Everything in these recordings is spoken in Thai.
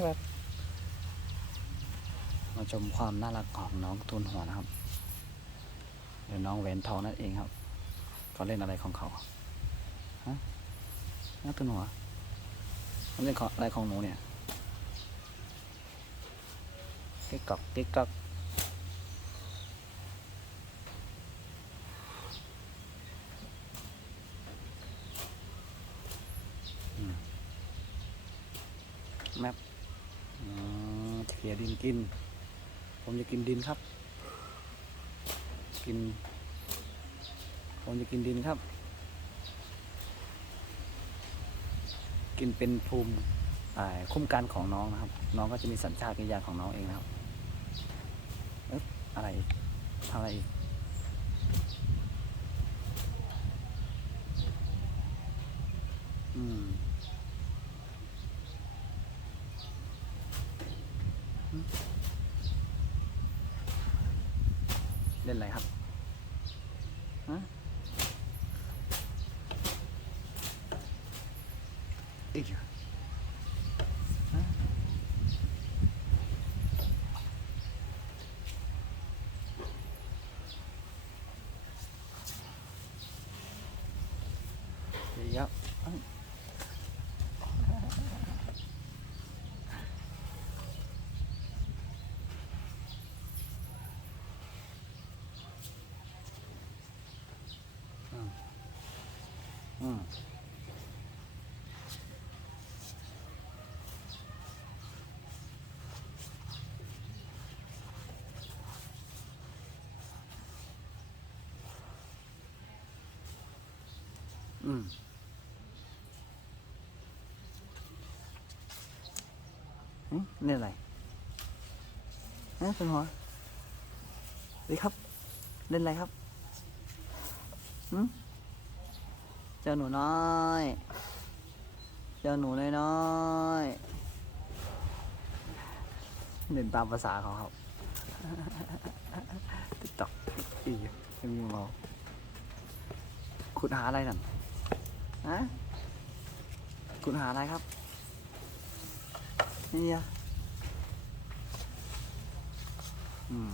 ช่ไหมมาชมความน่ารักของน้องตูนหัวนะครับเดี๋ยวน้องแหวนทองนั่นเองครับเขาเล่นอะไรของเขาฮะน้าตูนหัวเขาเล่นอะไรของหนูเนี่ยกิ๊กกักกิ๊กกักอืมแมปอ๋อเขี่ยดิน กิน ผมจะกินดินครับ กิน ผมจะกินดินครับ กินเป็นภูมิคุ้มกันของน้องนะครับ น้องก็จะมีสัญชาตญาณของน้องเองนะครับเอ๊ะอะไรอีกอะไรอีกอืม เล่นอะไรครับ ฮะอีกเหรอฮะเดี๋ยวยับเอ้ยอืม อืมนี่อะไรฮะคุณหัวดีครับ เล่นอะไรครับหืมเจอหนูน้อยเจอหนูน้อยน้อยเล่นตามภาษาเขาครับติ๊กต็อกอีไม่มีเมาคุณหาอะไรนั่น ฮะคุณหาอะไรครับ นี่อะอืม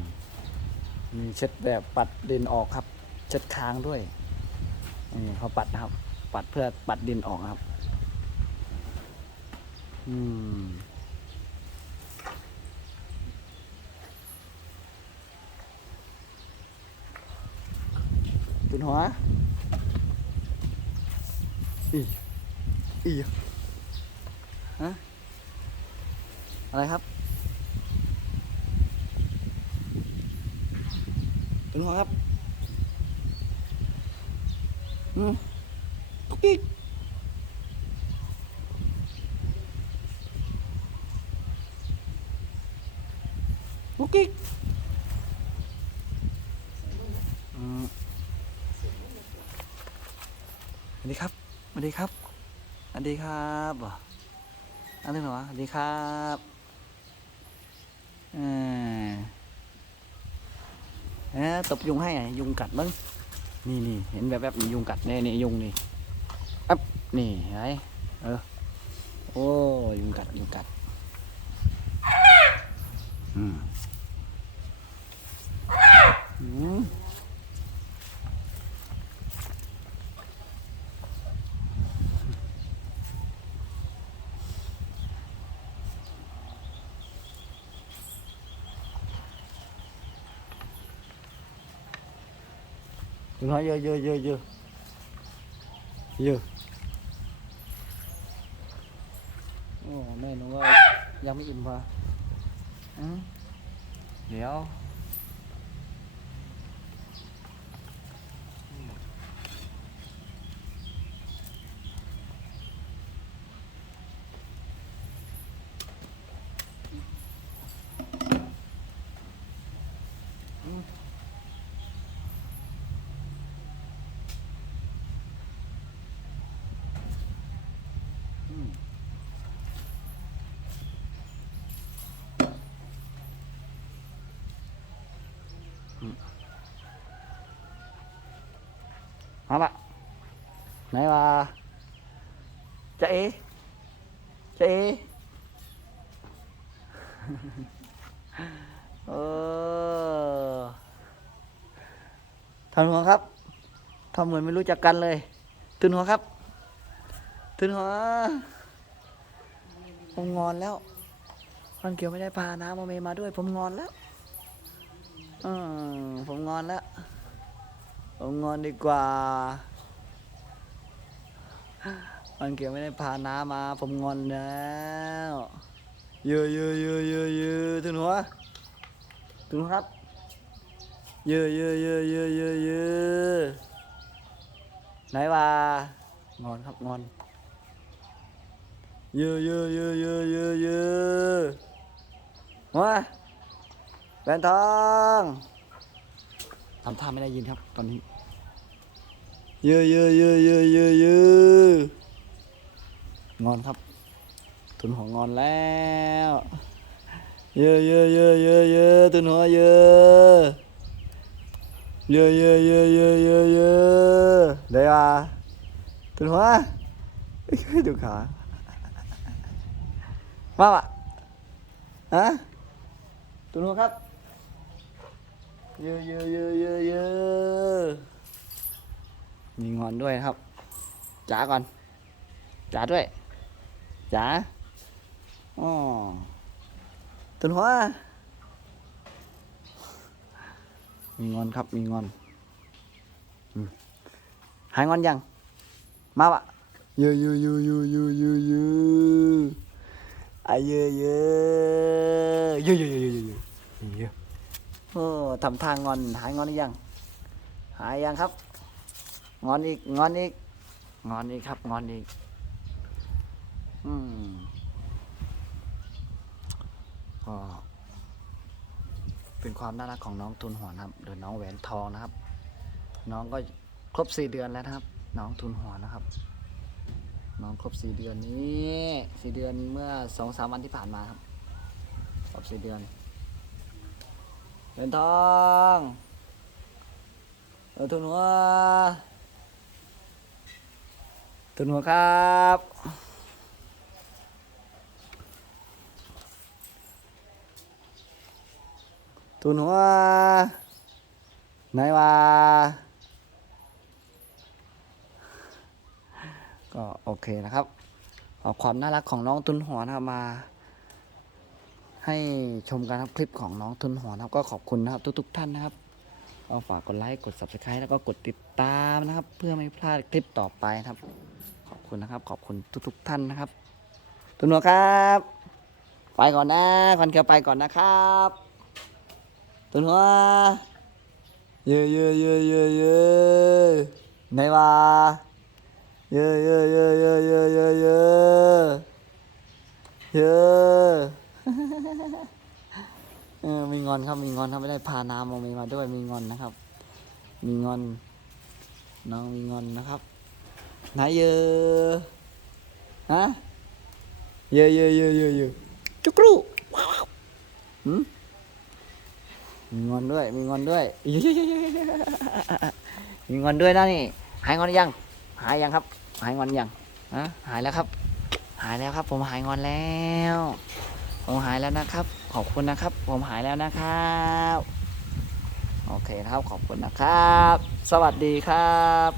มมีเช็ดแบบปัดดินออกครับ เช็ดค้างด้วยนี่เขาปัดนะครับ ปัดเพื่อปัดดินออกนะครับ อืมตุนหัวอีอีฮะอะไรครับ เป็นหัวครับอืมกุ๊กกิ๊กกุ๊กกิ๊กอืมสวัสดีครับสวัสดีครับสวัสดีครับบ่อันนี้เหรอวะสวัสดีครับอ่า เอ๊ะตบยุงให้ยุงกัดมั้งนี่นี่เห็นแบบแบบมียุงกัดแน่นี่ยุงนี่อับนี่ไงเออโอ้ยุงกัดยุงกัดอืมอืม คุณน้อยเยอะเยอะเยอะเยอะเยอะโอ้แม่หนูว่ายังไม่อิ่มว่ะอืมเดี๋ยวมาปะไหนวะจะเอจะเอเออทำหัวครับทำเหมือนไม่รู้จักกันเลย ตื่นหัวครับ ตื่นหัวผมงอนแล้วมันเกี่ยวไม่ได้พาน้ำมาเมมาด้วย ผมงอนแล้ว อืมผมงอนแล้ว ผมงอนดีกว่า มันเกี่ยวไม่ได้พาน้ำมา ผมงอนแล้วเยอะเยอะเยอะเยอะเยอะตื่นหัวตื่นหัวครับเยอะเยอะเยอะเยอะเยอะเยอไหนวะงอนครับงอนเยอะเยอะเยอะเยอะเยอะเยอะมาแบนทองทำท่าไม่ได้ยินครับตอนนี้ เยอะเยอะเยอะเยอะเยอะเยอะงอนครับตุนหัวงอนแล้วเยอะเยอะเยอะเยอะเยอะตุนหัวเยอะเยอะเยอะเยอะเยอะเยอะเยอะได้ปะตุนหัวดูขามาปะฮะตุนหัวครับเยอะเยอะเยอะเยอะเยอะ มีงอนด้วยนะครับจ๋าก่อนจ๋าด้วยจ๋าอ๋อตุนหัวมีงอนครับมีงอนอืมหายงอนยัง มาปะเยอะเยอะเยอะเยอะเยอะเยอะเยอะอะเยอะเยอะเยอะเยอะเยอะเยอะเยอะเยอะเยอะโอ้ทำทางงอน หายงอนหรือยัง หายยังครับ งอนอีก งอนอีก งอนอีกครับ งอนอีก อืมก็เป็นความน่ารักของน้องทุนหัวนะครับหรือน้องแหวนทองนะครับ น้องก็ครบสี่เดือนแล้วนะครับ น้องทุนหัวนะครับ น้องครบสี่เดือนนี้สี่เดือนเมื่อสองสามวันที่ผ่านมาครับครบสี่เดือนแหวนทองเออทุนหัว ทุนหัวครับทุนหัวไหนวะก็โอเคนะครับเอาความน่ารักของน้องทุนหัวนะครับมา ให้ชมกันครับคลิปของน้องทุนหัวนะครับ ก็ขอบคุณนะครับทุกๆท่านนะครับก็ฝากกดไลค์ กด subscribe แล้วก็กดติดตามนะครับ เพื่อไม่พลาดคลิปต่อไปนะครับ คุณนะครับ ขอบคุณทุก ๆ ท่านนะครับทุนหัวครับ ไปก่อนนะควันเขียวไปก่อนนะครับตุนหัวเยอะเยอะเยอะเยอะเยอะไหนวะเยอะเยอะเยอะเยอะเยอะเยอะเยอะเยอะเออมีงอนครับมีงอนครับไม่ได้พาน้ำมามีมาด้วยมีงอนนะครับ มีงอน น้องมีงอนนะครับ ไหนเยอะฮะเยอะเยอะเยอะเยอะเยอะจุกรูว้าวหืมมีงอนด้วยมีงอนด้วยมีงอนด้วยนะนี่หายงอนยัง หายยังครับ หายงอนยังฮะหายแล้วครับ หายแล้วครับ ผมหายงอนแล้ว ผมหายแล้วนะครับ ขอบคุณนะครับ ผมหายแล้วนะครับโอเคนะครับขอบคุณนะครับ สวัสดีครับ